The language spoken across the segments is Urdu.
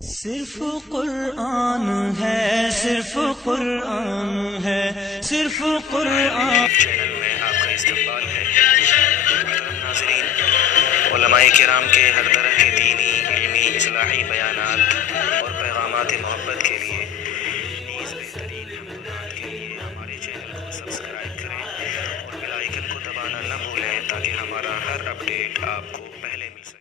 صرف قرآن ہے، صرف قرآن ہے، صرف قرآن۔ چینل میں آپ کا استقبال ہے۔ محترم ناظرین، علماء کرام کے ہر طرح کے دینی، علمی، اصلاحی بیانات اور پیغامات محبت کے لیے نیز بہترین حملات کے لیے ہمارے چینل کو سبسکرائب کریں اور بیل آئیکن کو دبانا نہ بھولیں تاکہ ہمارا ہر اپڈیٹ آپ کو پہلے مل سکے۔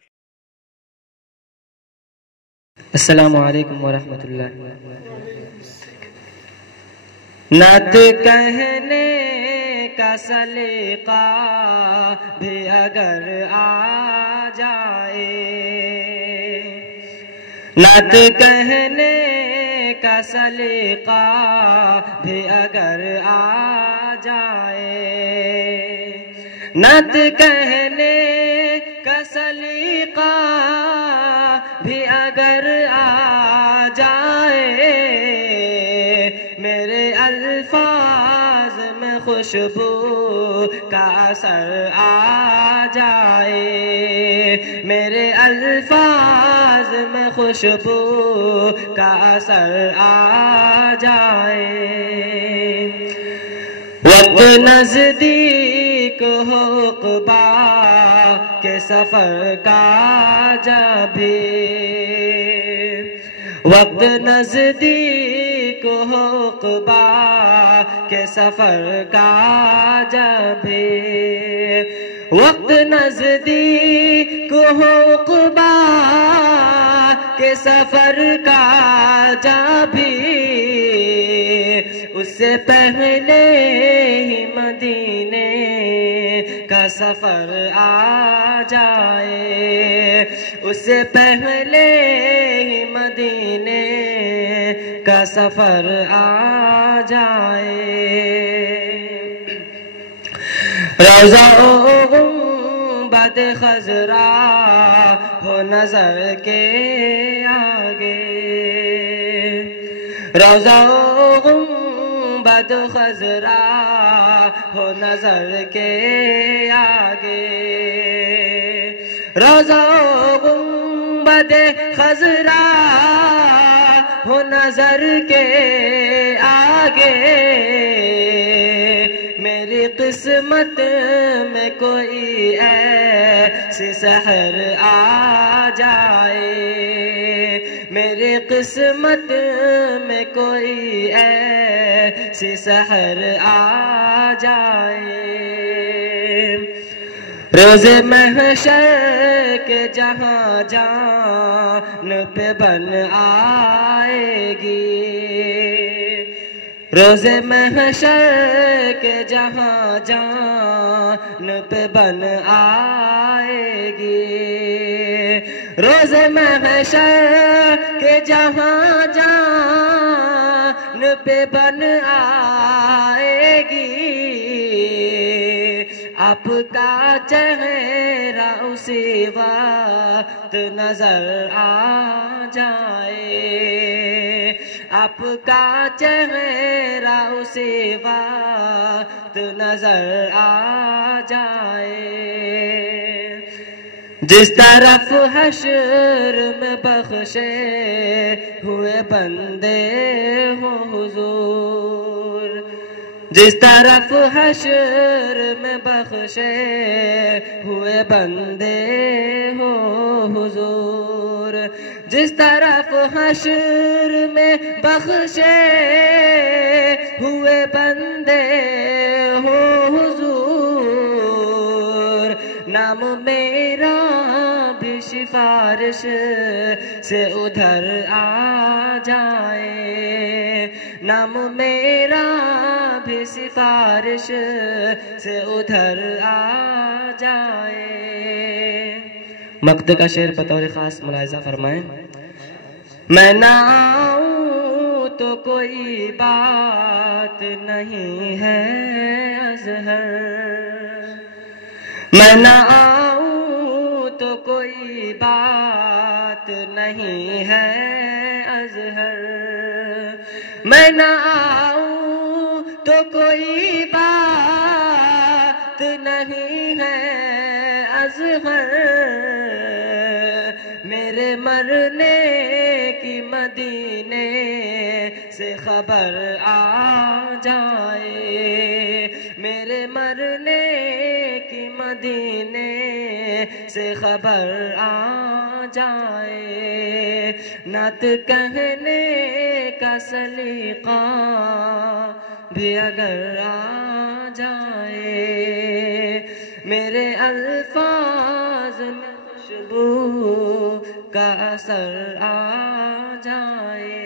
السلام علیکم ورحمۃ اللہ۔ نعت کہنے کا سلیقہ بھی اگر آ جائے، نعت کہنے کا سلیقہ بھی اگر آ جائے، نعت کہنے کا سلیقہ بھی اگر آ جائے، میرے الفاظ میں خوشبو کا اثر آ جائے، میرے الفاظ میں خوشبو کا اثر آ جائے، وقت نزدیک ہو عقبہ کے سفر کا جب بھی، وقت نزدیک ہو عقبہ کے سفر کا جب بھی، وقت نزدیک ہو عقبہ کے سفر کا جب بھی، اس سے پہلے ہی مدینے کا سفر آ جائے، اس سے پہلے ہی مدینے کا سفر آ جائے، روضہ گنبد خضرا ہو نظر کے آگے، روضہ گنبد خضرا ہو نظر کے آگے، روضہ گنبد خضرا ہو نظر کے آگے، میری قسمت میں کوئی ایسی سحر آ جائے، میری قسمت میں کوئی ایسی سحر آ جائے، روز محشر کے جہاں جان پہ بن آئے گی، روز محشر کے جہاں جان پہ بن آئے گی، روز محشر کے جہاں جان پہ بن آئے گی، آپ کا چہرہ اسی وقت نظر آ جائے، آپ کا چہرہ اسی وقت نظر آ جائے، جس طرف حشر میں بخشے ہوئے بندے ہوں حضور، جس طرف حشر میں بخشے ہوئے بندے ہو حضور، جس طرف حشر میں بخشے ہوئے بندے ہو حضور، نام میرا بھی سفارش سے ادھر آ جائے، نام میرا بھی سفارش سے ادھر آ جائے۔ مقطع کا شعر بطور خاص ملاحظہ فرمائیں۔ میں نہ آؤں تو کوئی بات نہیں ہے اظہر، میں نہ آؤں تو کوئی بات نہیں ہے اظہر، میں نہ آؤں تو کوئی بات نہیں ہے اظہر، میرے مرنے کی سے خبر آ جائے، میرے مرنے کی مدینے سے خبر آ جائے، نعت کہنے کا سلیقہ بھی اگر آ جائے، میرے الفاظ میں خوشبو کا اثر آ جائے،